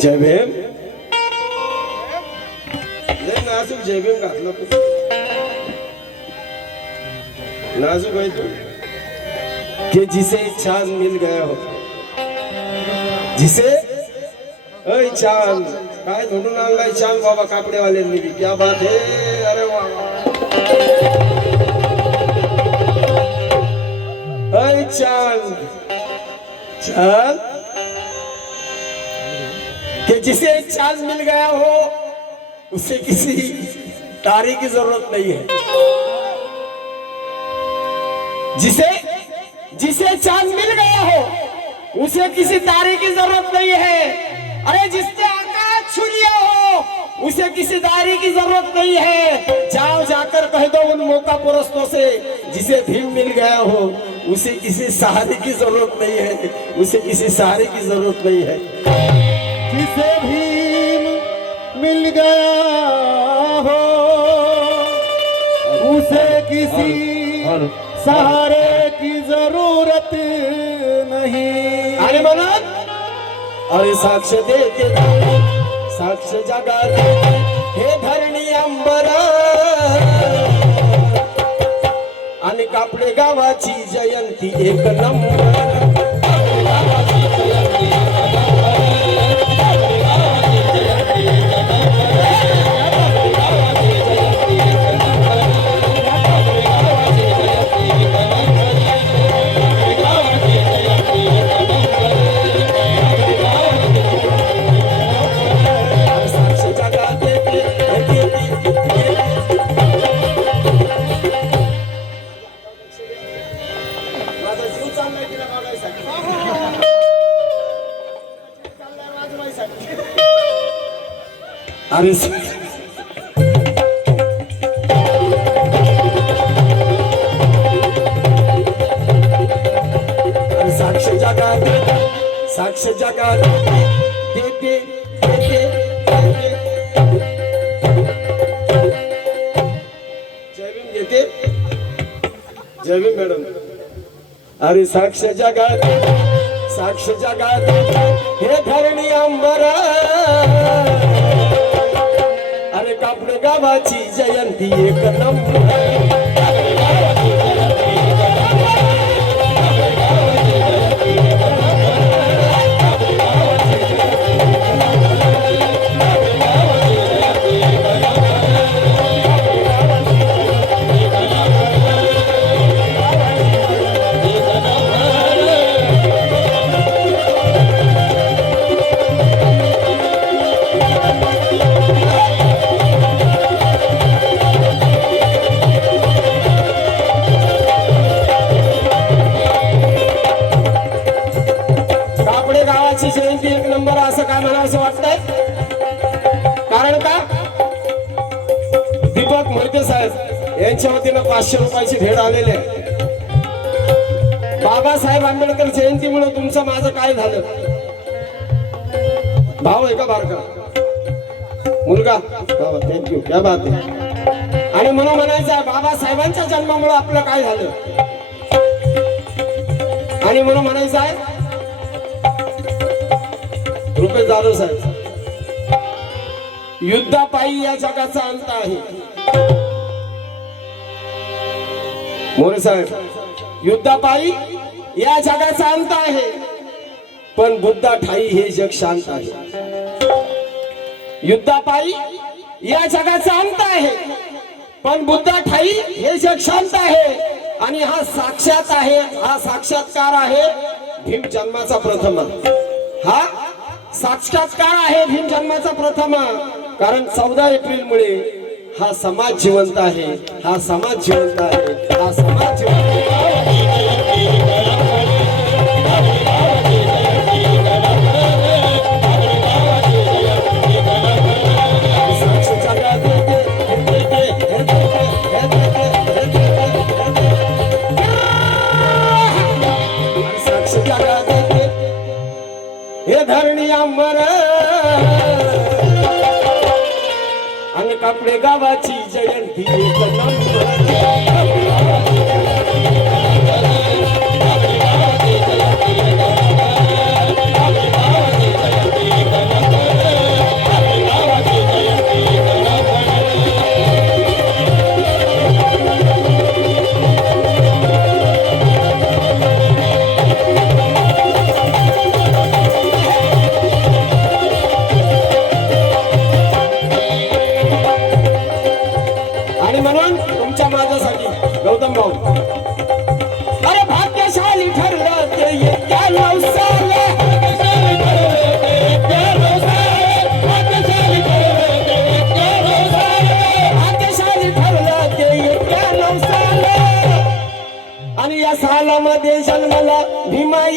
जय भीम। नाजूक जय भीम घातलं नाजूक आहे तू. कि जिसे चांद मिल गया हो. जिसे? अय चांद काय धोडून आणलाय चांद बाबा कापडेवाल्यांनी बी. क्या बात है. अरे वा अय चांद चांद जिसे चाँद मिल गया हो, उसे किसी तारी की ज़रूरत नहीं है। जिसे जिसे चाँद मिल गया हो, उसे किसी तारे की ज़रूरत नहीं है। अरे, जिसने आकाश छू लिया हो, उसे किसी दारी की ज़रूरत नहीं है। जाओ, जाकर कह दो उन मौका पुरस्तों से, जिसे भीम मिल गया हो, उसे किसी सहारे की ज़रूरत नहीं है। उसे किसी सहारे की ज़रूरत नहीं है। जिसे भीम मिल गया हो उसे किसी सहारे की जरूरत नहीं। आणि म्हणत अरे साक्ष देते साक्ष जगात हे धरणी अंबर। आणि कापडे गावाची जयंती एक नंबर। अरे साक्ष जगात साक्ष जगात. देते देते देते जय भीम मॅडम. अरे साक्ष जगात साक्ष जगात हे धरणी अंबरा. कापड गावाची जयंती एक नंबर. यांच्या वतीनं पाचशे रुपयाची भेट आलेली आहे. बाबासाहेब आंबेडकर जयंतीमुळे तुमचं माझं काय झालं? भाव आहे का बारका? मुलगा? बाबा थँक्यू काय बात आहे. आणि म्हणून म्हणायचं आहे, बाबासाहेबांच्या जन्मामुळे आपलं काय झालं? आणि म्हणून म्हणायचं आहे रुपये जाधव साहेब युद्धापायी या जगाचा अंत आहे. मोरे साहेब युद्धापायी या जगाचा अंत आहे. पण बुद्धा ठाई हे जग शांत आहे. युद्धापायी या जगाचा अंत आहे. पण बुद्धा ठाई हे जग शांत आहे. आणि हा साक्षात आहे हा साक्षात्कार आहे भीम जन्माचा प्रथम. हा साक्षात्कार आहे भीम जन्माचा प्रथम. कारण चौदा एप्रिल मुळे हा समाज जिवंत आहे हा समाज जिवंत आहे हा समाज जिवंत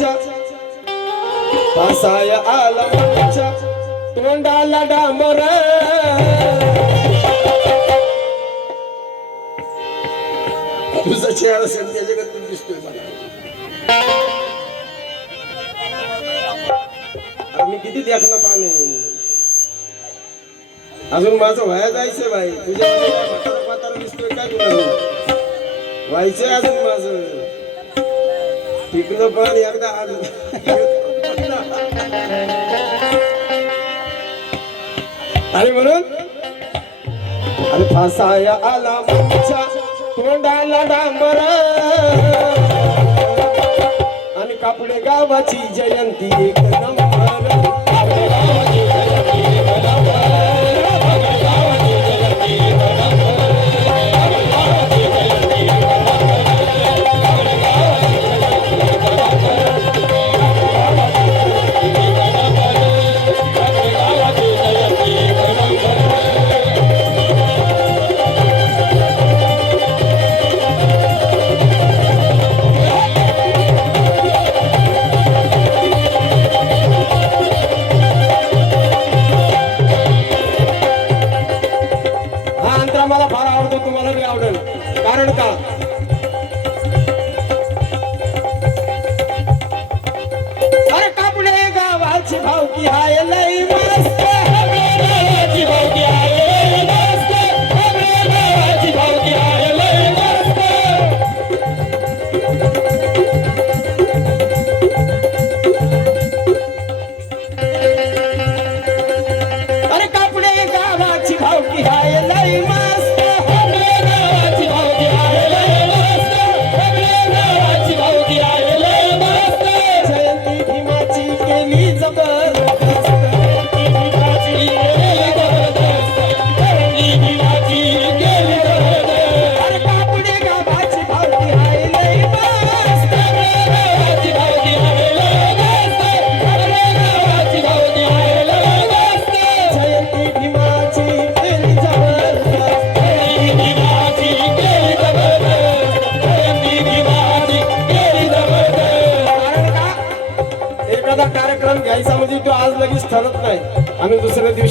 मनच्या फासाया आला मनच्या तोंडाला डांबर तुझा चेहरा सेम त्याच्याकडे दिसतोय मला. मी किती देखना पाने अजून माझं व्हाया जायचंय बाई. तुझ्या म्हातारा म्हातारा दिसतोय काय तुला व्हायचंय अजून माझं. तिकडं पण एकदा आणि म्हणून अरे फासाय आला मंचा तोंडाला डांबर. आणि कापडे गावाची जयंती एक नंबर.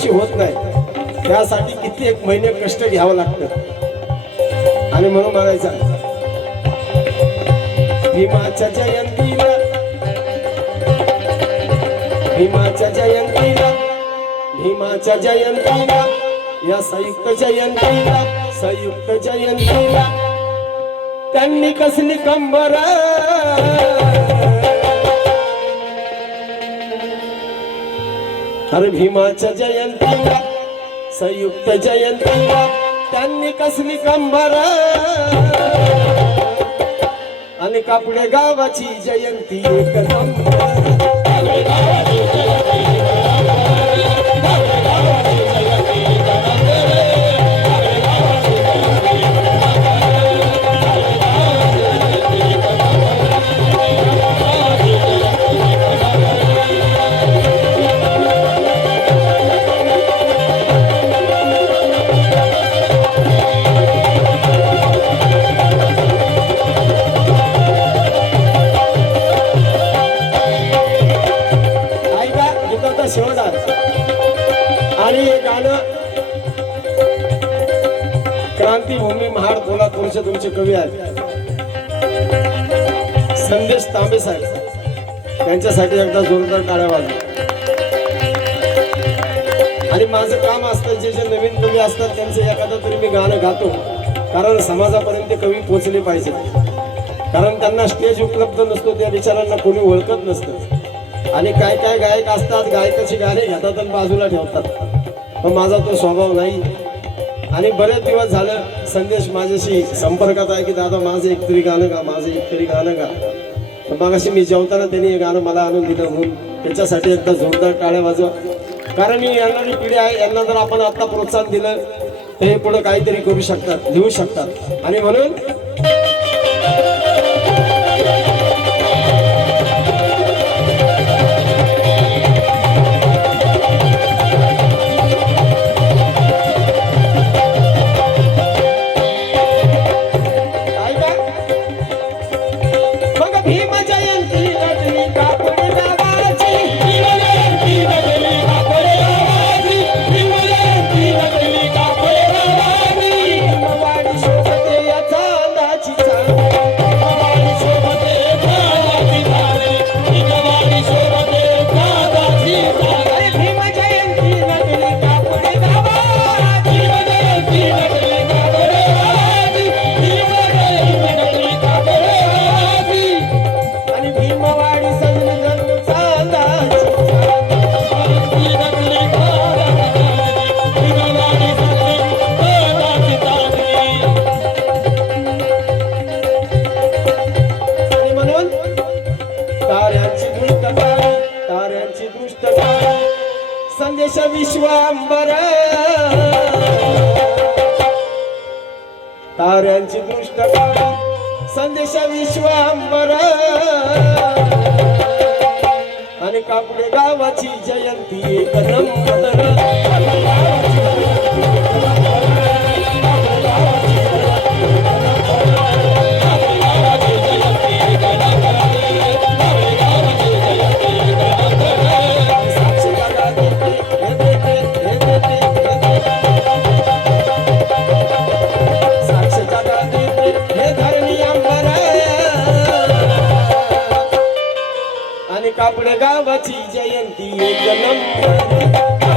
दुसऱ्या होत नाही त्यासाठी किती एक महिने कष्ट घ्यावं लागतं. आणि म्हणून म्हणायचं भीमाच्या जयंतीला भीमाच्या जयंतीला भीमाच्या जयंतीला या संयुक्त जयंतीला संयुक्त जयंतीला त्यांनी कसली कंबर अरे भीमाच्या जयंतीला संयुक्त जयंतीला त्यांनी कसली कंबर? आणि कापडे गावाची जयंती एक कंबर पोलादपूरचे तुमचे कवी आहेत. संदेश तांबे साहेब. त्यांच्यासाठी एकदा जोरदार टाळ्या वाजवा. आणि माझं काम असतं जे जे नवीन कवी असतात त्यांचं एखादं तरी मी गाणं गातो. कारण समाजापर्यंत कवी पोचले पाहिजे कारण त्यांना स्टेज उपलब्ध नसतो त्या विचारांना कोणी ओळखत नसतं. आणि काय काय गायक असतात गायकाची गाणे घेतात आणि बाजूला ठेवतात. पण माझा तो स्वभाव नाही. आणि बरेच दिवस झालं संदेश माझ्याशी संपर्कात आहे की दादा माझं एक तरी गाणं गा माझं एक तरी गाणं गा. मग अशी मी जेवताना त्यांनी हे गाणं मला आणून दिलं म्हणून त्याच्यासाठी एकदा जोरदार टाळ्या वाजवा. कारण ही येणारी पिढी आहे यांना जर आपण आत्ता प्रोत्साहन दिलं तर हे पुढं काहीतरी करू शकतात लिहू शकतात. आणि म्हणून विश्वांबर आणि कापडे गावाची जयंती एकदम आणि कापड गावाची जयंती एक नंबर